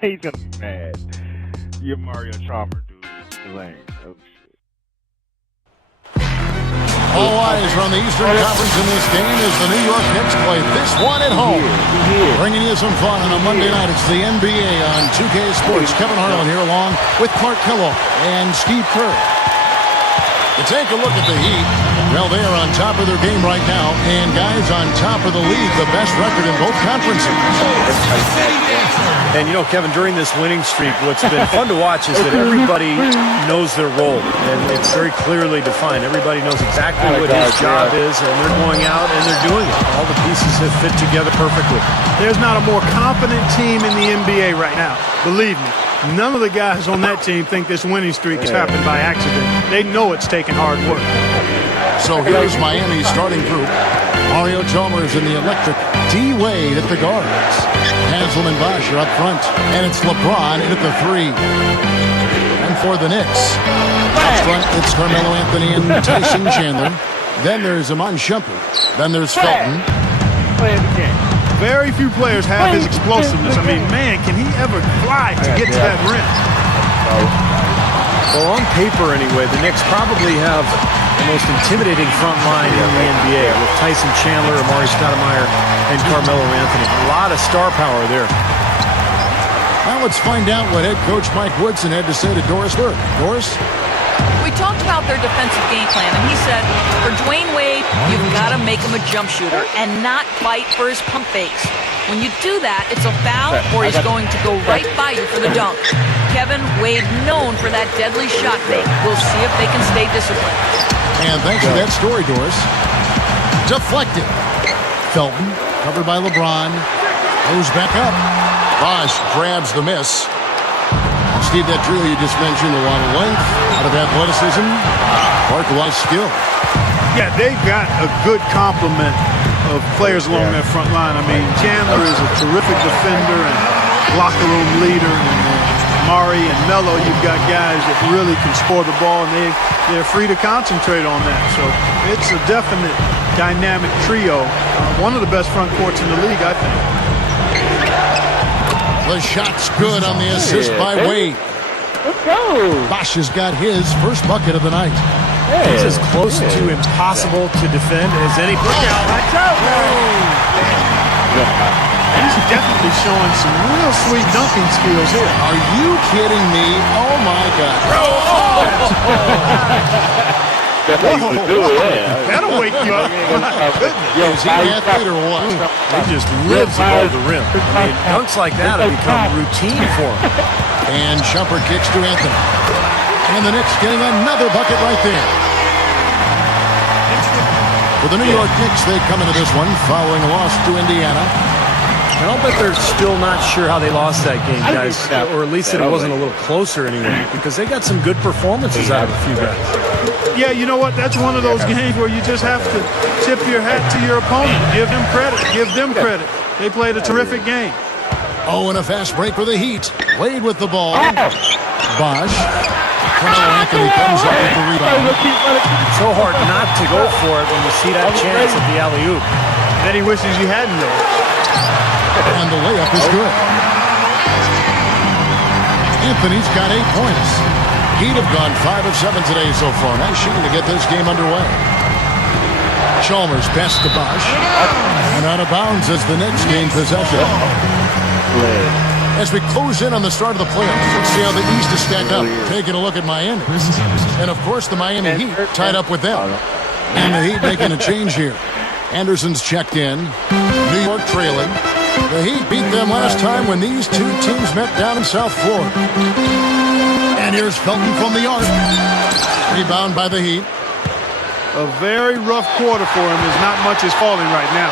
He's gonna be mad. You're Mario Chalmers, dude. Lane. Oh shit. All eyes are on the Eastern Conference in this game as the New York Knicks play this one at home. Bringing you some fun on a Monday night. It's the NBA on 2K Sports. Kevin Harlan here along with Clark Kellogg and Steve Kerr. To take a look at the Heat, well, they are on top of their game right now. And guys, on top of the league, the best record in both conferences. And, you know, Kevin, during this winning streak, what's been fun to watch is that everybody knows their role. And it's very clearly defined. Everybody knows exactly what his job is, and they're going out and they're doing it. All the pieces have fit together perfectly. There's not a more competent team in the NBA right now. Believe me, none of the guys on that team think this winning streak has happened by accident. They know it's taken hard work. So here's Miami's starting group. Mario Chalmers in the electric. D. Wade at the guards. Hansel and Bosch are up front. And it's LeBron in at the 3. And for the Knicks, up front, it's Carmelo Anthony and Tyson Chandler. Then there's Iman Shumpert. Then there's Felton. Play the game. Very few players have his explosiveness. I mean, man, can he ever fly to get to that rim? Well, on paper anyway, the Knicks probably have the most intimidating front line in the NBA with Tyson Chandler, Amari Stoudemire, and Carmelo Anthony. A lot of star power there. Now let's find out what head coach Mike Woodson had to say to Doris Burke. Doris? We talked about their defensive game plan, and he said, for Dwayne Wade, you've got to make him a jump shooter and not fight for his pump fakes. When you do that, it's a foul or he's going to go right by you for the dunk. Kevin, Wade known for that deadly shot fake. We'll see if they can stay disciplined. And thanks for that story, Doris. Deflected. Felton, covered by LeBron. Goes back up. Bosch grabs the miss. Steve, that drill you just mentioned, a lot of length, a lot of athleticism, Clark, a lot of skill. Yeah, they've got a good complement of players along that front line. I mean, Chandler is a terrific defender and locker room leader. And Mari and Melo, you've got guys that really can score the ball, and they're free to concentrate on that. So it's a definite dynamic trio. One of the best front courts in the league, I think. The shot's good on the assist by Wade. Let's go. Bosch has got his first bucket of the night. It's as close to impossible to defend as any. Look out! Watch out, He's definitely showing some real sweet dunking skills here. Are you kidding me? Oh, my God. That's how you would do it, yeah. That'll wake you up. Is he an athlete or what? He just lives above the rim. I mean, dunks like that have become routine for him. And Shumpert kicks to Anthony. And the Knicks getting another bucket right there. For the New York Knicks, they come into this one following a loss to Indiana. And I'll bet they're still not sure how they lost that game, guys. Or at least that it wasn't a little closer anyway, because they got some good performances out of a few guys. Yeah, you know what? That's one of those games where you just have to tip your hat to your opponent. Give them credit. Give them credit. They played a terrific game. Oh, and a fast break for the Heat. Wade with the ball. Bosch. Carmelo Anthony comes up with the rebound. It's so hard not to go for it when you see that chance at the alley-oop. Then he wishes he hadn't, though. And the layup is good. Anthony's got 8 points. Heat have gone 5 of 7 today so far. Nice shooting to get this game underway. Chalmers pass to Bosch. And out of bounds as the Knicks gain possession. As we close in on the start of the playoffs, let's see how the East is stacked up. Taking a look at Miami. And, of course, the Miami Heat tied up with them. And the Heat making a change here. Anderson's checked in. New York trailing. The Heat beat them last time when these two teams met down in South Florida. And here's Felton from the arc. Rebound by the Heat. A very rough quarter for him as not much is falling right now.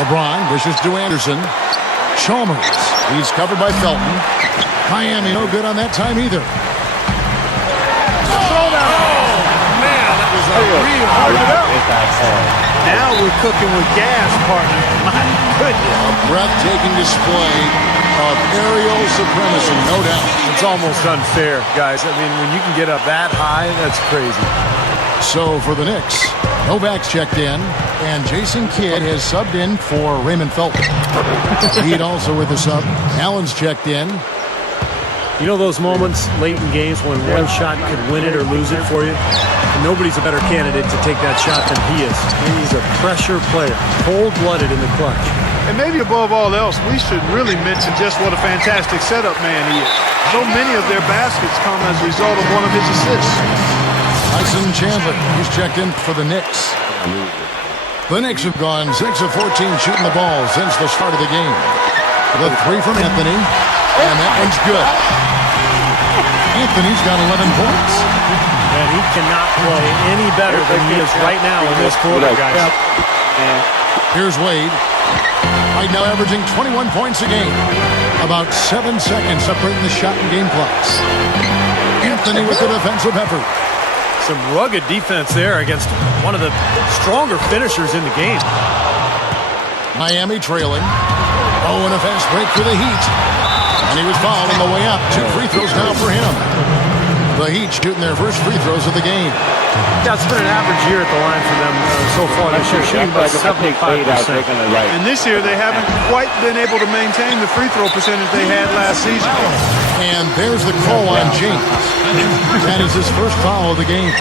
LeBron dishes to Anderson. Chalmers. He's covered by Felton. Miami no good on that time either. Now we're cooking with gas, partner. My goodness. A breathtaking display of aerial supremacy, no doubt. It's almost unfair, guys. I mean, when you can get up that high, that's crazy. So for the Knicks, Novak's checked in, and Jason Kidd has subbed in for Raymond Felton. Heat also with the sub. Allen's checked in. You know those moments late in games when one shot could win it or lose it for you? And nobody's a better candidate to take that shot than he is. He's a pressure player, cold-blooded in the clutch. And maybe above all else, we should really mention just what a fantastic setup man he is. So many of their baskets come as a result of one of his assists. Tyson Chandler, he's checked in for the Knicks. The Knicks have gone 6 of 14 shooting the ball since the start of the game. The three from Anthony, and that one's good. Anthony's got 11 points. And he cannot play any better than he is right now in this quarter, guys. Here's Wade. Right now averaging 21 points a game. About 7 seconds separating the shot and game clocks. Anthony with the defensive effort. Some rugged defense there against one of the stronger finishers in the game. Miami trailing. Oh, and a fast break for the Heat. And he was fouled on the way up. 2 free throws now for him. The Heat shooting their first free throws of the game. Yeah, it's been an average year at the line for them so far this year, shooting about 75%. And this year, they haven't quite been able to maintain the free throw percentage they had last season. And there's the call on James. That is his first foul of the game.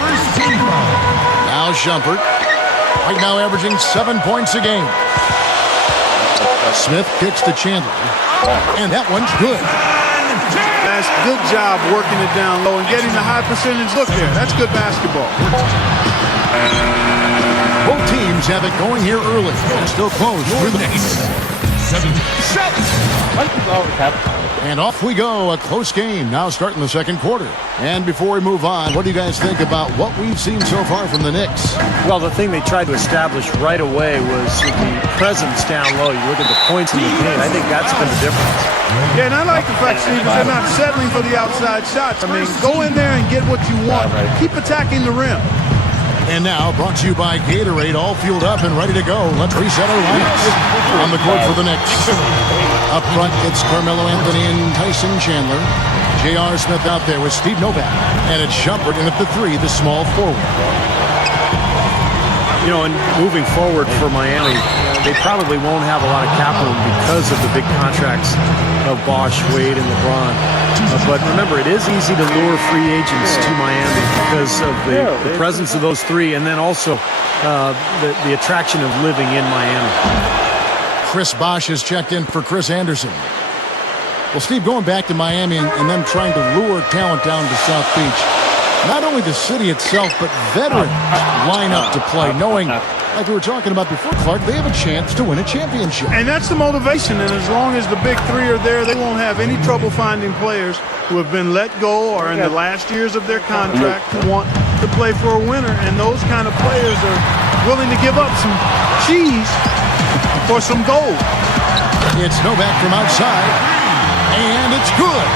Now Shumpert. Right now averaging 7 points a game. Smith kicks to Chandler. And that one's good. That's good job working it down low and getting the high percentage look there. That's good basketball. Both teams have it going here early. And still close through the next. 7. And off we go. A close game now starting the second quarter. And before we move on, what do you guys think about what we've seen so far from the Knicks? Well, the thing they tried to establish right away was the presence down low. You look at the points in the paint. I think that's been the difference. Yeah, and I like the fact, Steve, they're not settling for the outside shots. I mean, go in there and get what you want. Keep attacking the rim. And now, brought to you by Gatorade, all fueled up and ready to go. Let's reset our lineups. On the court for the Knicks. Up front, it's Carmelo Anthony and Tyson Chandler. J.R. Smith out there with Steve Novak. And it's Shumpert in at the 3, the small forward. You know, and moving forward for Miami, they probably won't have a lot of capital because of the big contracts of Bosh, Wade, and LeBron. But remember, it is easy to lure free agents to Miami because of the presence of those three, and then also the attraction of living in Miami. Chris Bosh has checked in for Chris Anderson. Well, Steve, going back to Miami and them trying to lure talent down to South Beach, not only the city itself, but veterans line up to play, knowing, like we were talking about before, Clark, they have a chance to win a championship. And that's the motivation, and as long as the big three are there, they won't have any trouble finding players who have been let go or in the last years of their contract who want to play for a winner, and those kind of players are willing to give up some cheese for some gold. It's Novak from outside, and it's good.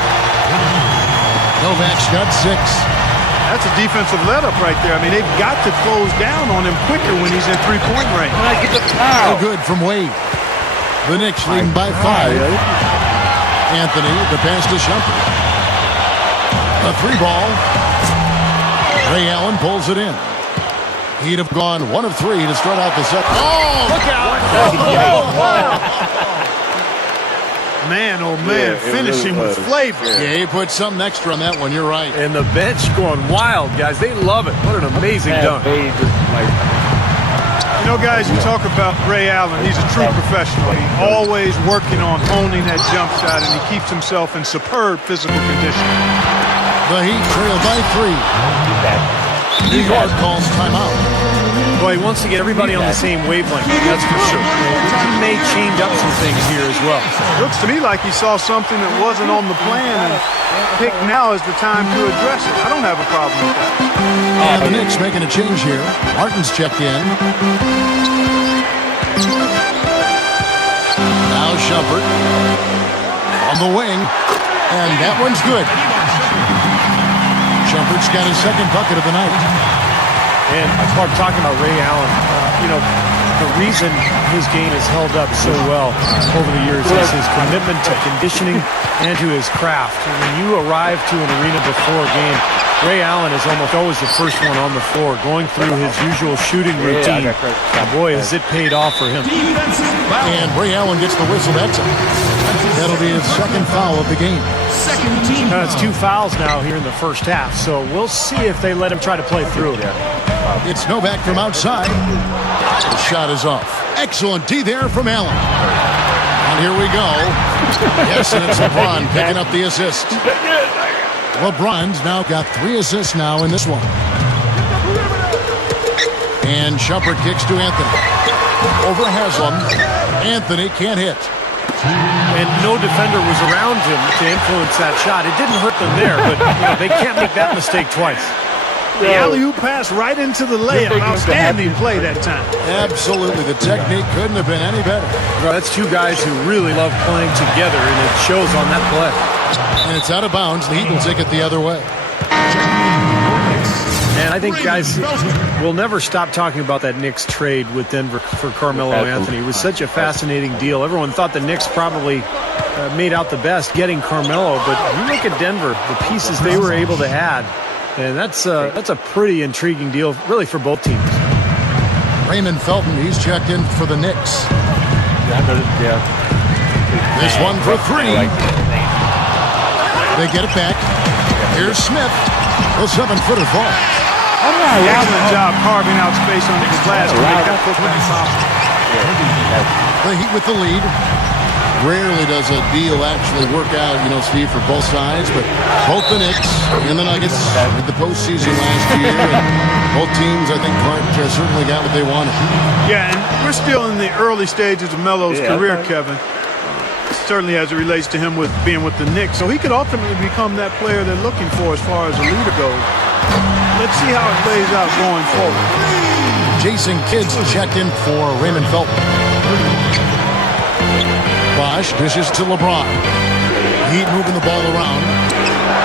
Novak's got 6. That's a defensive let-up right there. I mean, they've got to close down on him quicker when he's in three-point range. Oh, good from Wade. The Knicks leading by 5. Anthony, the pass to Shumpert. A 3-ball. Ray Allen pulls it in. He'd have gone 1 of 3 to start out the second. Oh, look out! Man, oh man, finishing with flavor. Yeah, he put something extra on that one. You're right. And the bench going wild, guys. They love it. What an amazing dunk. You know, guys, you talk about Ray Allen. He's a true professional. He's always working on honing that jump shot, and he keeps himself in superb physical condition. The Heat trail by 3. New York calls timeout. Boy, he wants to get everybody on the same wavelength, that's for sure. He may change up some things here as well. Looks to me like he saw something that wasn't on the plan and picked now is the time to address it. I don't have a problem with that. And the Knicks making a change here. Martin's checked in. Now Shumpert on the wing, and that one's good. Shumpert's got his second bucket of the night. And Clark, talking about Ray Allen, you know, the reason his game has held up so well over the years is his commitment to conditioning and to his craft. When you arrive to an arena before a game, Ray Allen is almost always the first one on the floor, going through his usual shooting routine. And boy, has it paid off for him. And Ray Allen gets the whistle that time. That'll be his second foul of the game. It's 2 fouls now here in the first half, so we'll see if they let him try to play through it. It's Novak from outside. The shot is off. Excellent D there from Allen. And here we go. Yes, and it's LeBron picking up the assist. LeBron's now got 3 assists now in this one. And Shumpert kicks to Anthony. Over Haslam. Anthony can't hit. And no defender was around him to influence that shot. It didn't hurt them there, but they can't make that mistake twice. The alley-oop pass right into the layup. Outstanding play that time. Absolutely. The technique couldn't have been any better. Well, that's 2 guys who really love playing together, and it shows on that play. And it's out of bounds. The Heat will take it the other way. And I think, guys, we'll never stop talking about that Knicks trade with Denver for Carmelo Anthony. It was such a fascinating deal. Everyone thought the Knicks probably made out the best getting Carmelo, but you look at Denver, the pieces they were able to add, and that's a pretty intriguing deal, really, for both teams. Raymond Felton, he's checked in for the Knicks. This one for 3. They get it back. Here's Smith. The 7-footer falls. Excellent job carving out space under the glass to make that football possible. The Heat with the lead. Rarely does a deal actually work out, Steve, for both sides, but both the Knicks and the Nuggets with the postseason last year. And both teams, I think, Clark certainly got what they wanted. Yeah, and we're still in the early stages of Melo's career, Kevin. Certainly as it relates to him with being with the Knicks. So he could ultimately become that player they're looking for as far as a leader goes. Let's see how it plays out going forward. Jason Kidd's checked in for Raymond Felton. Bosh dishes to LeBron. Heat moving the ball around.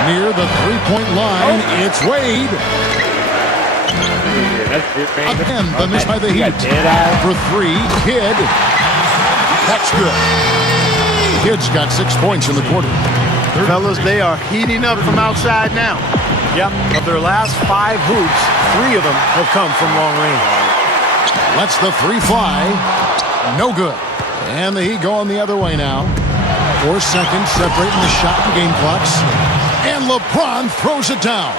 Near the three-point line, it's Wade. Again, the miss by the Heat. For 3, Kidd. That's good. Kidd's got 6 points in the quarter. Fellas, they are heating up from outside now. Yep, of their last 5 hoops, 3 of them have come from long range. Lets the 3 fly. No good. And the Heat going the other way now. 4 seconds separating the shot and game clocks. And LeBron throws it down.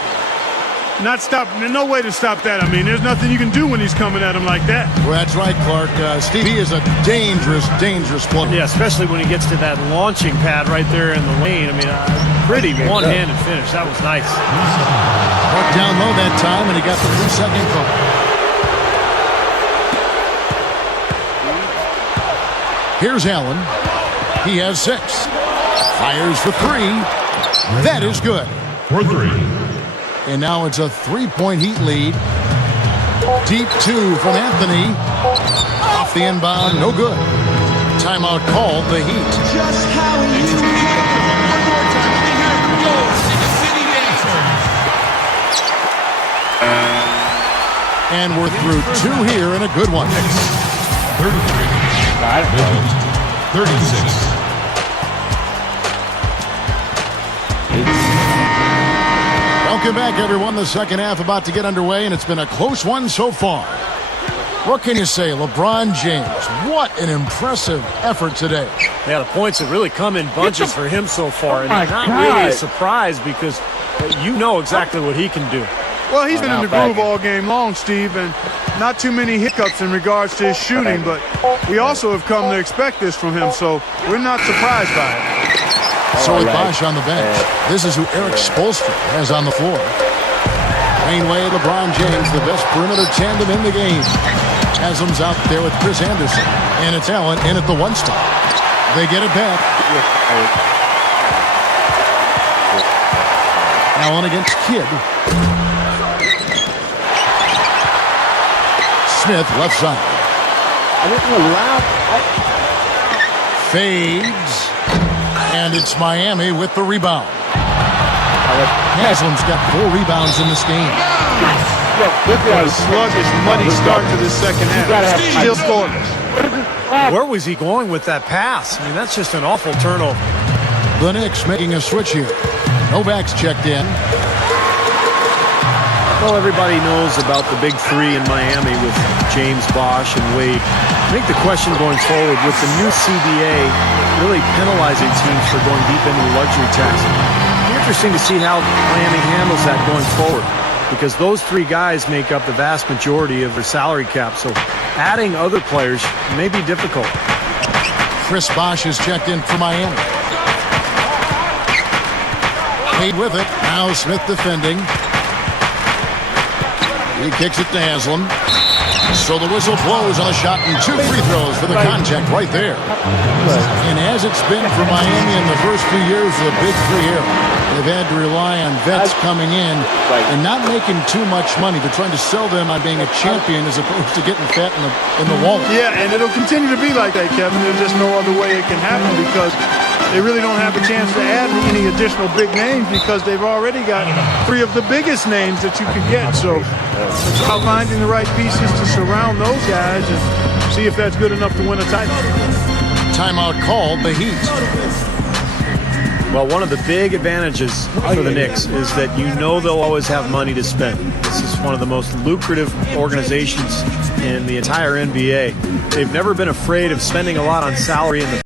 No way to stop that. I mean, there's nothing you can do when he's coming at him like that. Well, that's right, Clark. Steve, he is a dangerous, dangerous player. Yeah, especially when he gets to that launching pad right there in the lane. I mean, pretty one-handed finish. That was nice. Clark down low that time, and he got the 2-second call. Here's Allen. He has 6. Fires for 3. That is good. For 3. And now it's a 3-point Heat lead. Deep 2 from Anthony. Off the inbound, no good. Timeout called, the Heat. Just how he used to kick. One more time. Here we go. City Dancers. And we're through 2 here and a good one. 33. 36. Welcome back, everyone. The second half about to get underway, and it's been a close one so far. What can you say? LeBron James, what an impressive effort today. Yeah, the points have really come in bunches for him so far, and not really a surprise because you know exactly what he can do. Well, he's been in the groove all game long, Steve, and not too many hiccups in regards to his shooting, but we also have come to expect this from him, so we're not surprised by it. So with Bosh on the bench, this is who Eric Spoelstra has on the floor. Wayne Wade, LeBron James, the best perimeter tandem in the game. Haslam's out there with Chris Anderson, and it's Allen in at the 1 spot. They get it back. Allen against Kidd. Smith left side. Fades. And it's Miami with the rebound. Haslam's got 4 rebounds in this game. A sluggish, muddy start to the second half. Still scoreless. Where was he going with that pass? I mean, that's just an awful turnover. The Knicks making a switch here. Novak's checked in. Well, everybody knows about the big three in Miami with James, Bosh, and Wade. I think the question going forward with the new CBA really penalizing teams for going deep into the luxury tax, it'll be interesting to see how Miami handles that going forward, because those three guys make up the vast majority of their salary cap. So adding other players may be difficult. Chris Bosh is checked in for Miami. Paid with it. Now Smith defending. He kicks it to Haslam. So the whistle blows on a shot and 2 free throws for the contact right there. And as it's been for Miami in the first few years of the Big Three here, they've had to rely on vets coming in and not making too much money. They're trying to sell them on being a champion as opposed to getting fat in the wallet. Yeah, and it'll continue to be like that, Kevin. There's just no other way it can happen because they really don't have a chance to add any additional big names because they've already got 3 of the biggest names that you could get. So it's about finding the right pieces to surround those guys and see if that's good enough to win a title. Timeout called the Heat. Well, one of the big advantages for the Knicks is that you know they'll always have money to spend. This is one of the most lucrative organizations in the entire NBA. They've never been afraid of spending a lot on salary in the